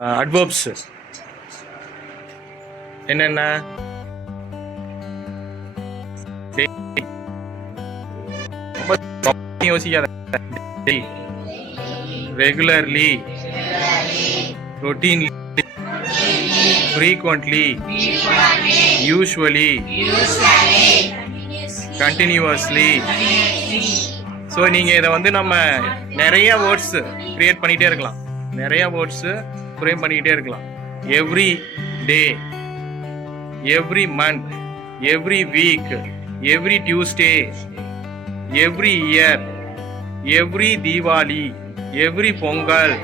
Adverbs என்னென்ன? யோசிக்காத. Regularly, routinely, frequently, usually, continuously. So நீங்கள் இதை வந்து நம்ம நிறைய வேர்ட்ஸ் க்ரியேட் பண்ணிகிட்டே இருக்கலாம், நிறைய வேர்ட்ஸு ஃப்ரேம் பண்ணிக்கிட்டே இருக்கலாம். Every day, every month, every week, every Tuesday, every year, every Deepavali, every Pongal.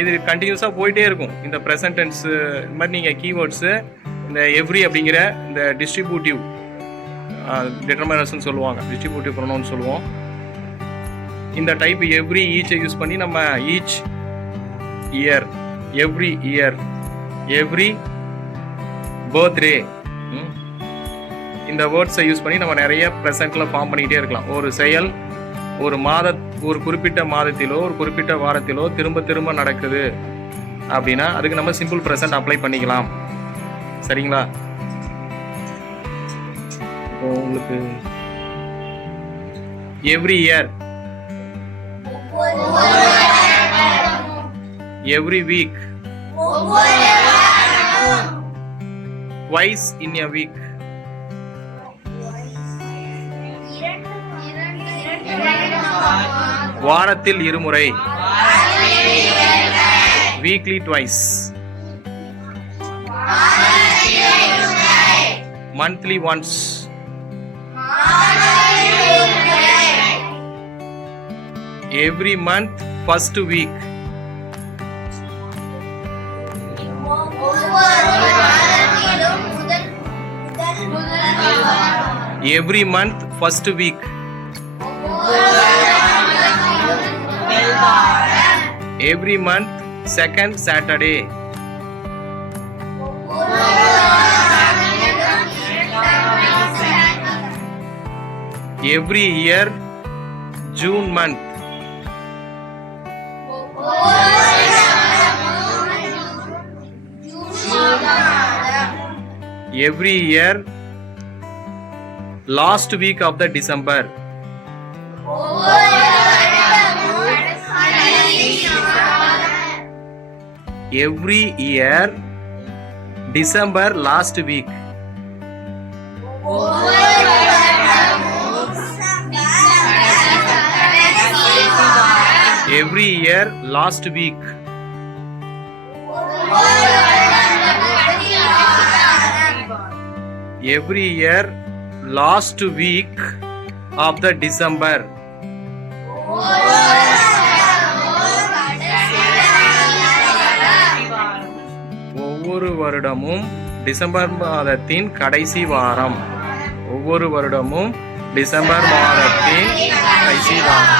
இது கண்டினியூஸாக போயிட்டே இருக்கும். இந்த ப்ரெசன்ட் டென்ஸு இந்த மாதிரி நீங்கள் கீவேர்ட்ஸு இந்த எவ்ரி அப்படிங்கிற இந்த டிஸ்ட்ரிபியூட்டிவ் டிட்டர்மினர்ஸ்னு சொல்லுவாங்க, டிஸ்ட்ரிபியூட்டிவ் ப்ரொனவுன் சொல்லுவோம். இந்த டைப் எவ்ரி ஈச்சை யூஸ் பண்ணி நம்ம each year, every year, every birthday, இந்த வேர்ட்ஸை யூஸ் பண்ணி நம்ம நிறைய ப்ரெசென்ட்டில் ஃபார்ம் பண்ணிக்கிட்டே இருக்கலாம். ஒரு செயல் ஒரு குறிப்பிட்ட மாதத்திலோ ஒரு குறிப்பிட்ட வாரத்திலோ திரும்ப திரும்ப நடக்குது அப்படின்னா அதுக்கு நம்ம சிம்பிள் ப்ரெசென்ட் அப்ளை பண்ணிக்கலாம். சரிங்களா? இப்போ உங்களுக்கு every year, every week, twice in a week, வாரத்தில் இருமுறை, weekly twice, monthly once, every month first week, every month first week, every month second Saturday, every year June month, every year last week of the December, every year December last week, every year last week, every year last week of the December, ஒவ்வொரு வருடமும் December மாதத்தின் கடைசி வாரம், ஒவ்வொரு வருடமும் December மாதத்தின் கடைசி வாரம்.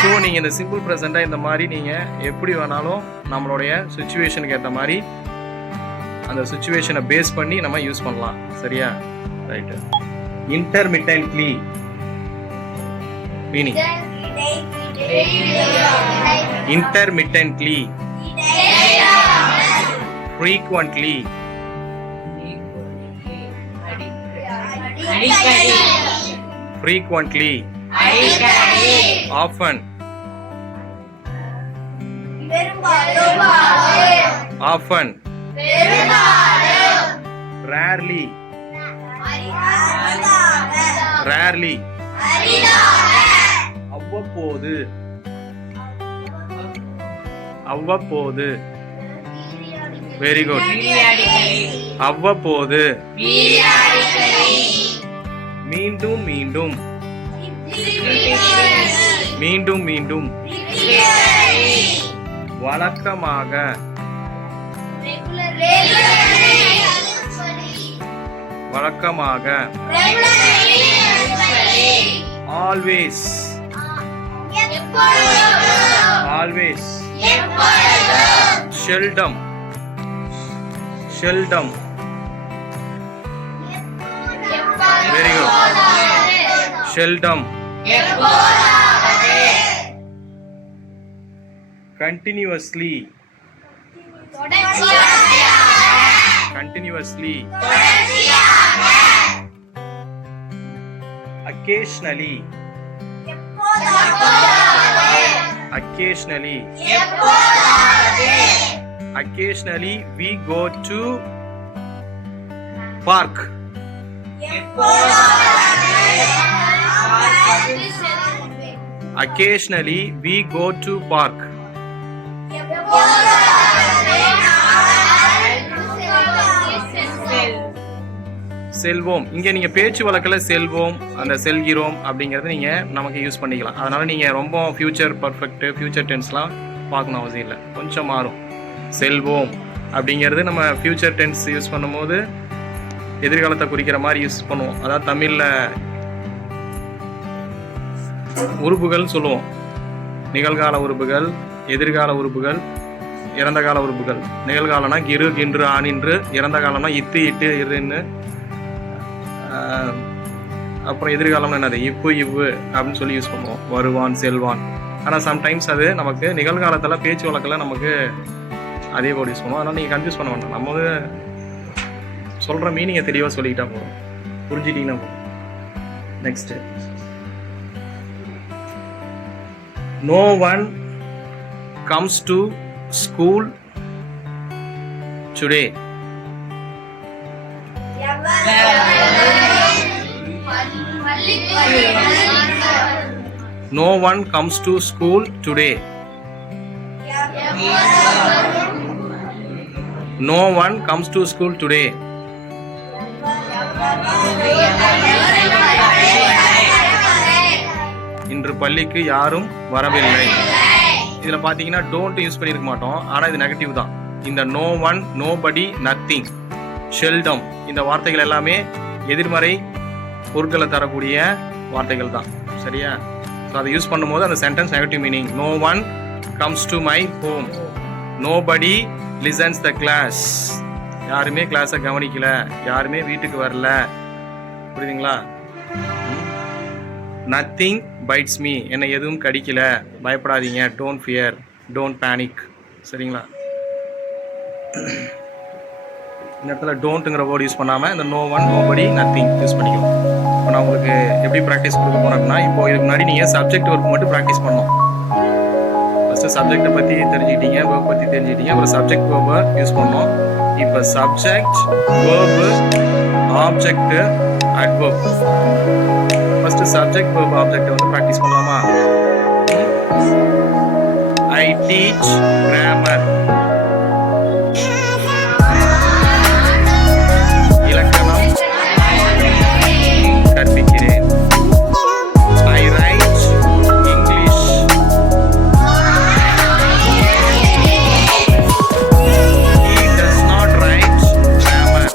ஸோ நீங்கள் இந்த சிம்பிள் ப்ரெசண்ட்டாக இந்த மாதிரி நீங்கள் எப்படி வேணாலும் நம்மளுடைய சுச்சுவேஷனுக்கு ஏற்ற மாதிரி அந்த சுச்சுவேஷனை பேஸ் பண்ணி நம்ம யூஸ் பண்ணலாம். சரியா? Right. Intermittently meaning intermittently, frequently, frequently, often, often, rarely, rarely, அவ்வப்போது, அவ்வப்போது, வெரி குட், அவ்வப்போது, மீண்டும் மீண்டும், மீண்டும் மீண்டும், வழக்கமாக, வழக்கமாக, always, always, seldom, seldom, very good, seldom, continuously, continuously, occasionally, occasionally, occasionally we go to park. Occasionally we go to park. செல்வோம். இங்க நீங்க பேச்சு வழக்கில் செல்வோம், அந்த செல்கிறோம் அப்படிங்கறத நீங்க நமக்கு யூஸ் பண்ணிக்கலாம். அதனால நீங்க ரொம்ப ஃபியூச்சர் பர்ஃபெக்ட், ஃபியூச்சர் டென்ஸ்லாம் பார்க்கணும் அவசியம் இல்லை, கொஞ்சம் மாறும். செல்வோம் அப்படிங்கிறது நம்ம ஃபியூச்சர் டென்ஸ் யூஸ் பண்ணும்போது எதிர்காலத்தை குறிக்கிற மாதிரி யூஸ் பண்ணுவோம். அதாவது தமிழில் உறுப்புகள் சொல்லுவோம். நிகழ்கால உறுப்புகள், எதிர்கால உறுப்புகள், இறந்த கால உறுப்புகள். நிகழ்காலம்னா கிரு, கின்று, ஆனின்று. இறந்த காலம்னா இத்து, இட்டு, இருன்னு. அப்புறம் எதிர்காலம்னா என்னது? இப்பு, இவ்வு அப்படின்னு சொல்லி யூஸ் பண்ணுவோம். வருவான், செல்வான். ஆனால் சம்டைம்ஸ் அது நமக்கு நிகழ்காலத்தில் பேச்சு வழக்கில் நமக்கு அதே போர்டு யூஸ் பண்ணுவோம். அதனால் நீங்கள் கன்ஃபியூஸ் பண்ண வேண்டாம். நம்ம வந்து சொல்கிற மீனிங்கை தெளிவாக சொல்லிக்கிட்டா போதும், புரிஞ்சுட்டிங்கன்னா போதும். Next, no one comes to school today. No one comes to school today. No one comes to school today. இன்று பள்ளிக்கு யாரும் வரவில்லை. இதுல பாத்தீங்கன்னா டோன்ட் யூஸ் பண்ணிருக்க மாட்டோம், ஆனா இது நெகட்டிவ் தான். இந்த no one, nobody, nothing, seldom, இந்த வார்த்தைகள் எல்லாமே எதிர்மறை பொருட்களை தரக்கூடிய வார்த்தைகள் தான். சரியா? ஸோ அதை யூஸ் பண்ணும்போது அந்த sentence negative meaning. No one comes to my home. Nobody listens the class. யாருமே கிளாஸை கவனிக்கல, யாருமே வீட்டுக்கு வரல. புரியுதுங்களா? Nothing bites me. என்னை எதுவும் கடிக்கல, பயப்படாதீங்க. Don't fear, don't panic. சரிங்களா? இந்த இடத்துல டோன்ட்டுங்கிற வேர்டு யூஸ் பண்ணாமல் இந்த no one, nobody, nothing use பண்ணிக்கலாம். இப்போ நான் உங்களுக்கு எப்படி ப்ராக்டிஸ் கொடுக்க போகிறேன் அப்படின்னா, இப்போ இதுக்கு முன்னாடி நீங்கள் சப்ஜெக்ட் ஒர்க் மட்டும் ப்ராக்டிஸ் பண்ணணும். ஃபஸ்ட்டு சப்ஜெக்டை பற்றி தெரிஞ்சுக்கிட்டீங்க, வேர்ப் பற்றி தெரிஞ்சுக்கிட்டீங்க, அப்புறம் சப்ஜெக்ட் வேர்பை யூஸ் பண்ணோம். இப்போ subject, verb, object, adverb. First subject verb object வந்து பிராக்டிஸ் பண்ணலாமா? I teach grammar. இலக்கணம் கற்பிக்கிறேன். I write English. He does not write grammar.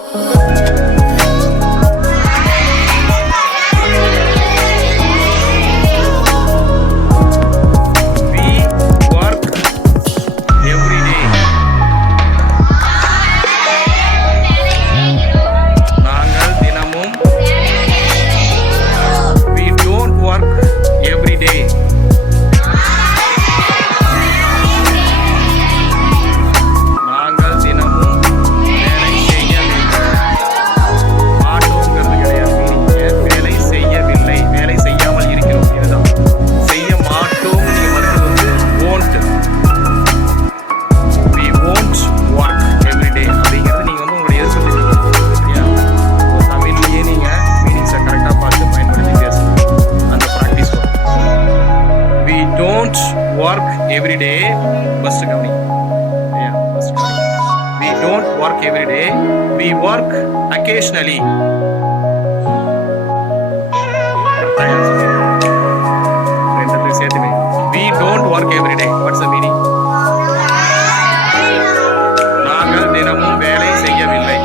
Work every day. First coming. Yeah, first coming. We don't work every day. We work occasionally. We don't work every day. What's the meaning? நாங்கள் தினமும் வேலை செய்யவில்லை.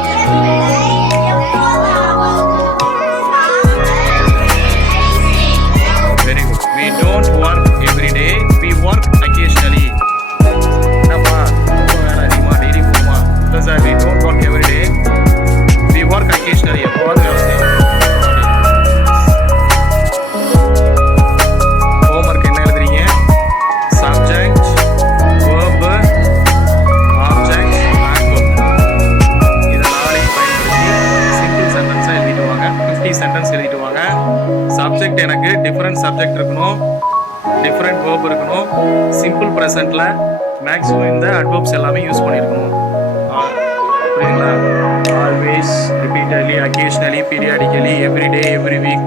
Very good. We don't work every day. We work occasionally. Namma ரொம்ப வேலை அதிகமா daily போகுமா? இல்லை sir, we don't work every day. We work occasionally. எப்போவாது வேலை செய்யணும். எம்டி சென்டென்ஸ் எழுதிட்டு வாங்க. சப்ஜெக்ட் எனக்கு டிஃப்ரெண்ட் சப்ஜெக்ட் இருக்கணும், டிஃப்ரெண்ட் வேர்ப் இருக்கணும். சிம்பிள் ப்ரெசென்ட்டில் மேக்ஸிமம் இந்த அட்வர்ப்ஸ் எல்லாமே யூஸ் பண்ணியிருக்கணும். புரியுதுங்களா? Always, repeatedly, occasionally, periodically, every day, every week,